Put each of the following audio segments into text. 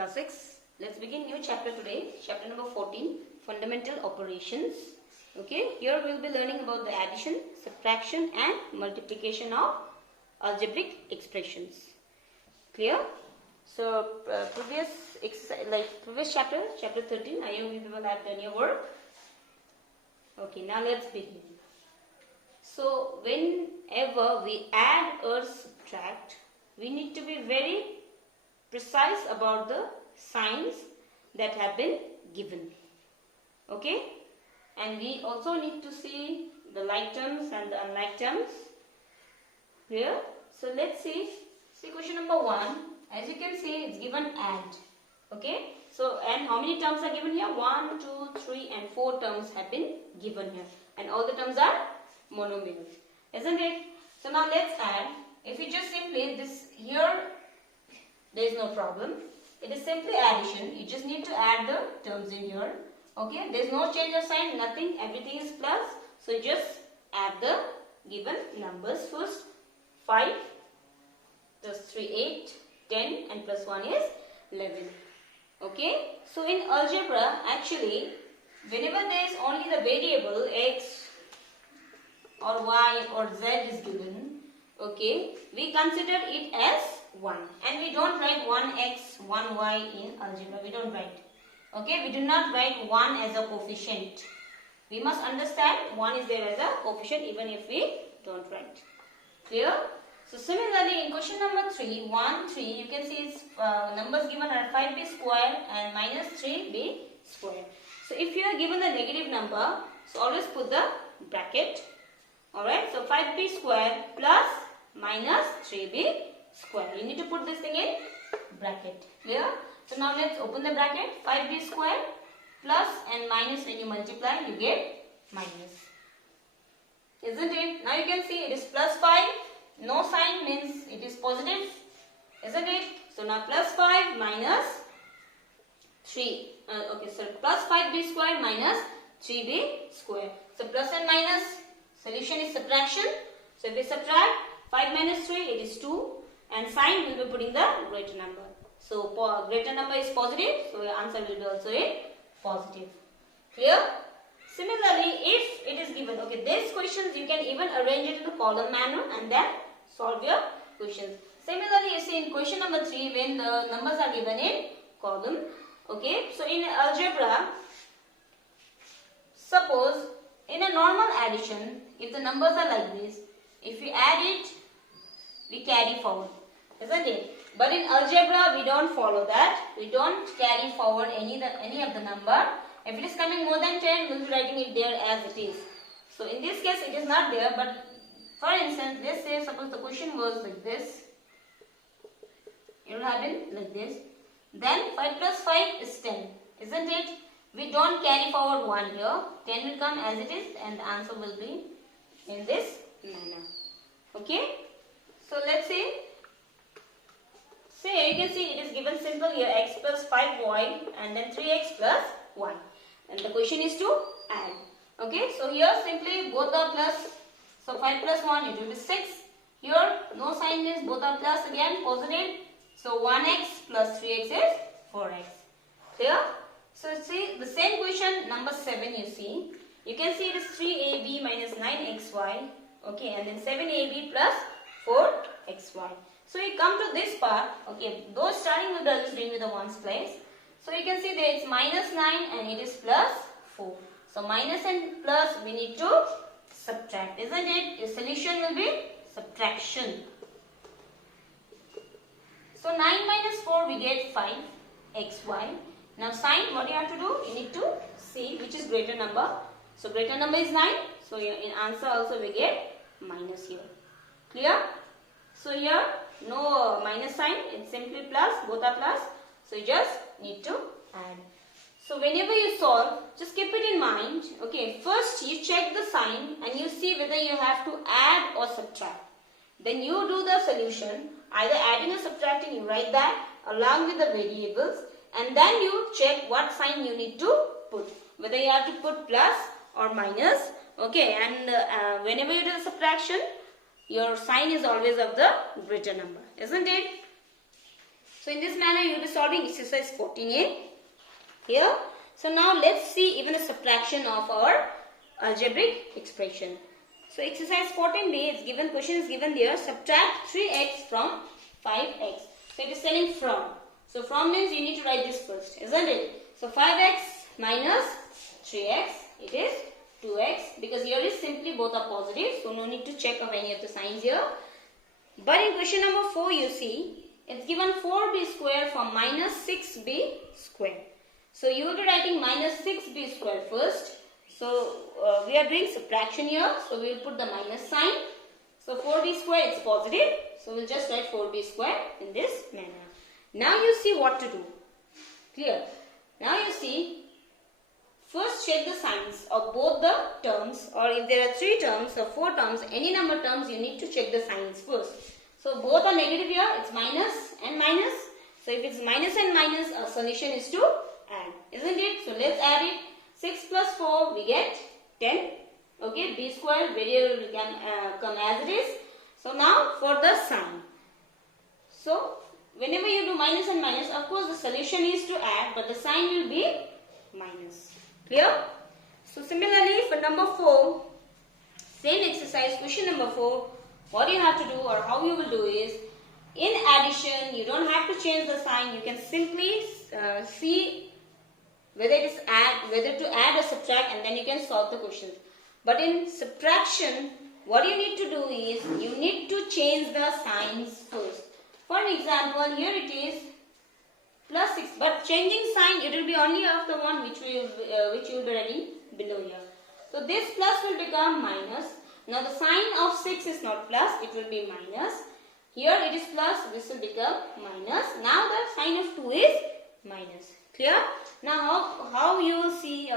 Class 6. Let's begin new chapter today. Chapter number 14, Fundamental Operations. Okay, here we will be learning about the addition, subtraction and multiplication of algebraic expressions. Clear? So, previous chapter, chapter 13, I hope you will have done your work. Okay, now let's begin. So, whenever we add or subtract, we need to be very precise about the signs that have been given. Okay? And we also need to see the like terms and the unlike terms. Here. So let's see. See question number 1. As you can see, it's given add. Okay? So, and how many terms are given here? 1, 2, 3 and 4 terms have been given here. And all the terms are monomials. Isn't it? So now let's add. If you just simply this here, there is no problem. It is simply addition. You just need to add the terms in here. Okay, there is no change of sign, nothing. Everything is plus. So you just add the given numbers first. 5 plus 3, 8, 10 and plus 1 is 11. Okay, so in algebra actually whenever there is only the variable x or y or z is given, okay, we consider it as 1 and we don't write 1x, 1y in algebra. We don't write. Okay, we do not write 1 as a coefficient. We must understand 1 is there as a coefficient even if we don't write. Clear? So similarly in question number 3, 1, 3, you can see its numbers given are 5b square and minus 3b square. So if you are given the negative number, so always put the bracket. Alright, so 5b square plus minus 3b square. You need to put this thing in bracket. Clear? So now let's open the bracket. 5b square plus and minus, when you multiply you get minus. Isn't it? Now you can see it is plus 5. No sign means it is positive. Isn't it? So now plus 5 minus 3. Plus 5b square minus 3b square. So plus and minus, solution is subtraction. So if we subtract 5 minus 3, it is 2. And sign will be putting the greater number. So greater number is positive. So your answer will be also a positive. Clear? Similarly, if it is given, okay, these questions you can even arrange it in the column manner and then solve your questions. Similarly, you see in question number 3 when the numbers are given in column. Okay, so in algebra, suppose in a normal addition, if the numbers are like this, if we add it, we carry forward. Isn't it? But in algebra, we don't follow that. We don't carry forward any of the number. If it is coming more than 10, we will be writing it there as it is. So in this case, it is not there. But for instance, let's say suppose the question was like this. It will have been like this. Then 5 plus 5 is 10. Isn't it? We don't carry forward 1 here. 10 will come as it is and the answer will be in this manner. Okay? So let's see. Say you can see it is given simple here x plus 5y and then 3x plus 1 and the question is to add. Okay, so here simply both are plus, so 5 plus 1 it will be 6. Here no sign means both are plus, again positive, so 1x plus 3x is 4x. Clear? So see the same question number 7 you see. You can see it is 3ab minus 9xy, okay, and then 7ab plus 4xy. So you come to this part, okay, those starting with the always doing with the ones place. So you can see there it's minus 9 and it is plus 4. So minus and plus we need to subtract, isn't it? The solution will be subtraction. So 9 minus 4 we get 5xy. Now sign, what you have to do? You need to see which is greater number. So greater number is 9. So in answer also we get minus here. Clear? So here no minus sign, it's simply plus, both are plus. So you just need to add. So whenever you solve, just keep it in mind. Okay, first you check the sign and you see whether you have to add or subtract. Then you do the solution, either adding or subtracting, you write that along with the variables and then you check what sign you need to put. Whether you have to put plus or minus. Okay, and whenever you do the subtraction, your sign is always of the greater number, isn't it? So in this manner you will be solving exercise 14a here. So now let's see even the subtraction of our algebraic expression. So exercise 14b is given, question is given there, subtract 3x from 5x. So it is telling from. So from means you need to write this first, isn't it? So 5x minus 3x, it is 2x, because here is simply both are positive, so no need to check of any of the signs here. But in question number 4 you see, it's given 4b square from minus 6b square. So you will be writing minus 6b square first. So we are doing subtraction here, so we will put the minus sign. So 4b square is positive, so we will just write 4b square in this manner. Now you see what to do. Clear? Now you see, first check the signs of both the terms, or if there are 3 terms or 4 terms, any number terms, you need to check the signs first. So both are negative here, it's minus and minus. So if it's minus and minus, our solution is to add, isn't it? So let's add it. 6 plus 4, we get 10. Okay, b square variable can come as it is. So now for the sign. So whenever you do minus and minus, of course the solution is to add, but the sign will be minus. Clear? So similarly for number 4, same exercise, question number 4, what you have to do or how you will do is, in addition, you don't have to change the sign, you can simply see whether it is whether to add or subtract, and then you can solve the question. But in subtraction, what you need to do is, you need to change the signs first. For example, here it is plus 6, but changing sign, it will be only of the one which you will be writing below here. So this plus will become minus. Now the sign of 6 is not plus, it will be minus. Here it is plus, this will become minus. Now the sign of 2 is minus. Clear? Now how you will see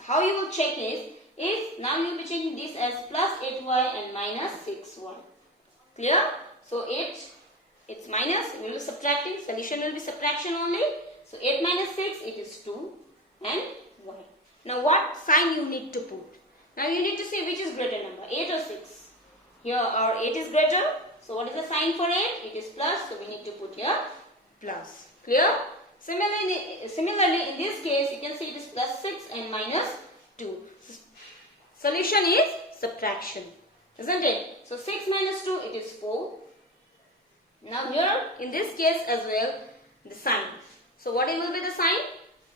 how you will check is, if now you will be changing this as plus 8y and minus 6y. Clear? So it's minus, we will be subtracting, solution will be subtraction only. So 8 minus 6, it is 2 and y. Now what sign you need to put? Now you need to see which is greater number, 8 or 6. Here our 8 is greater. So what is the sign for 8? It is plus, so we need to put here plus. Clear? Similarly, in this case, you can see it is plus 6 and minus 2. Solution is subtraction, isn't it? So 6 minus 2, it is 4. Now here, in this case as well, the sign. So what will be the sign?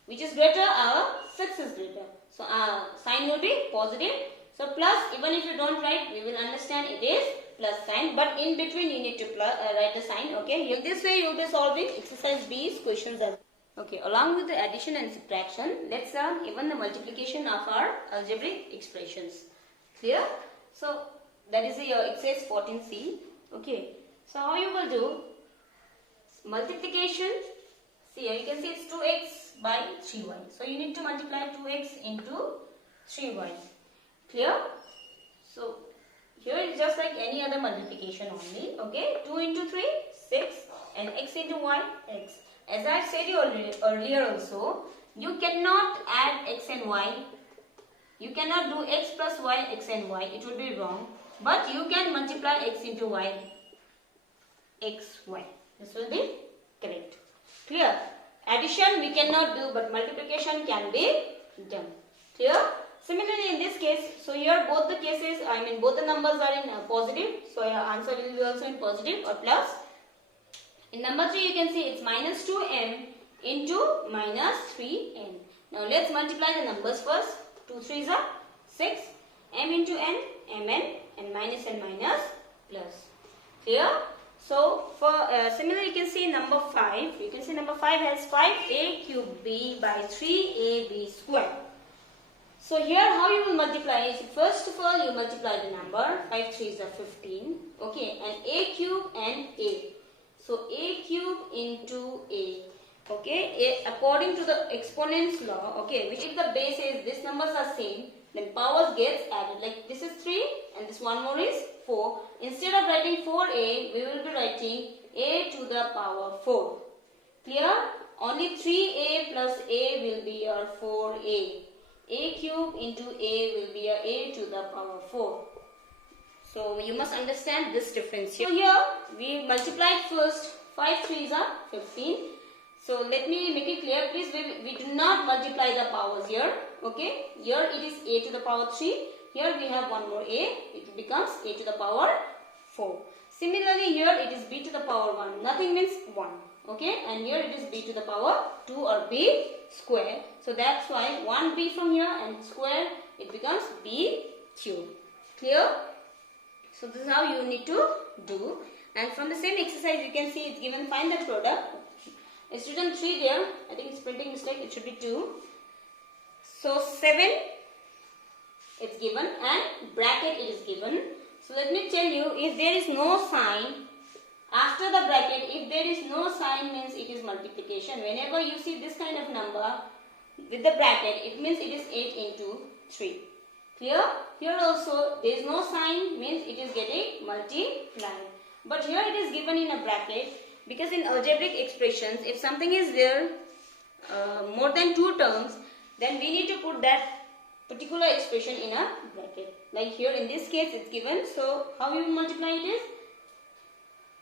Which is greater? Our 6 is greater. So our sign will be positive. So plus, even if you don't write, we will understand it is plus sign. But in between, you need to write the sign. Okay. In this way, you will be solving exercise B's questions as well. Okay. Along with the addition and subtraction, let's learn even the multiplication of our algebraic expressions. Clear? So that is your exercise 14C. Okay. So how you will do multiplication? See here, you can see it's 2x by 3y. So you need to multiply 2x into 3y. Clear? So here is just like any other multiplication only. Okay, 2 into 3, 6, and x into y, x. As I said earlier also, you cannot add x and y. You cannot do x plus y, x and y. It will be wrong. But you can multiply x into y, x, y. This will be correct. Clear? Addition we cannot do, but multiplication can be done. Clear? Similarly in this case, so here both the cases, both the numbers are in positive. So your answer will be also in positive or plus. In number 3 you can see it's minus 2m into minus 3n. Now let's multiply the numbers first. 2 3s are 6, m into n, mn, and minus and minus plus. Clear? So for similarly you can see number 5. You can see number 5 has 5a cube b by 3ab square. So here how you will multiply is, first of all you multiply the number, 5 3s are 15, okay, and a cube and a. So a cube into a, okay, according to the exponent's law, okay, which if the base is, these numbers are same, then powers gets added, like this is 3 and this one more is 4. Instead of writing 4a, we will be writing a to the power 4. Clear? Only 3a plus a will be your 4a. A cube into a will be a to the power 4. So you must understand this difference. So here we multiplied first 5 3s are 15. So let me make it clear, please. We do not multiply the powers here. Okay, here it is a to the power 3. Here we have one more a. It becomes a to the power 4. Similarly, here it is b to the power 1. Nothing means 1. Okay, and here it is b to the power 2 or b square. So that's why 1b from here and square, it becomes b cube. Clear? So this is how you need to do. And from the same exercise, you can see it's given find the product. It's written 3 there. I think it's printing mistake. It should be 2. So 7 it's given and bracket it is given. So let me tell you, if there is no sign after the bracket, if there is no sign means it is multiplication. Whenever you see this kind of number with the bracket, it means it is 8 into 3. Clear? Here also there is no sign means it is getting multiplied. But here it is given in a bracket because in algebraic expressions, if something is there more than 2 terms, then we need to put that particular expression in a bracket. Like here in this case it's given. So how you multiply it is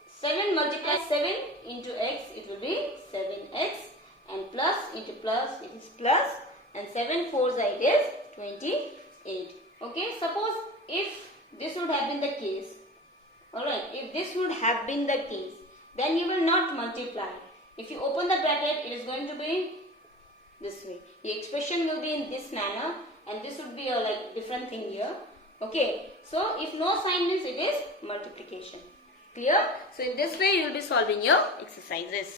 7 multiply 7 into x, it will be 7x, and plus into plus, it is plus, and 7 4s it is 28. Okay, suppose if this would have been the case, alright, if this would have been the case, then you will not multiply. If you open the bracket, it is going to be this way. The expression will be in this manner, and this would be a like different thing here. Okay, so if no sign means it is multiplication. Clear? So in this way you will be solving your exercises.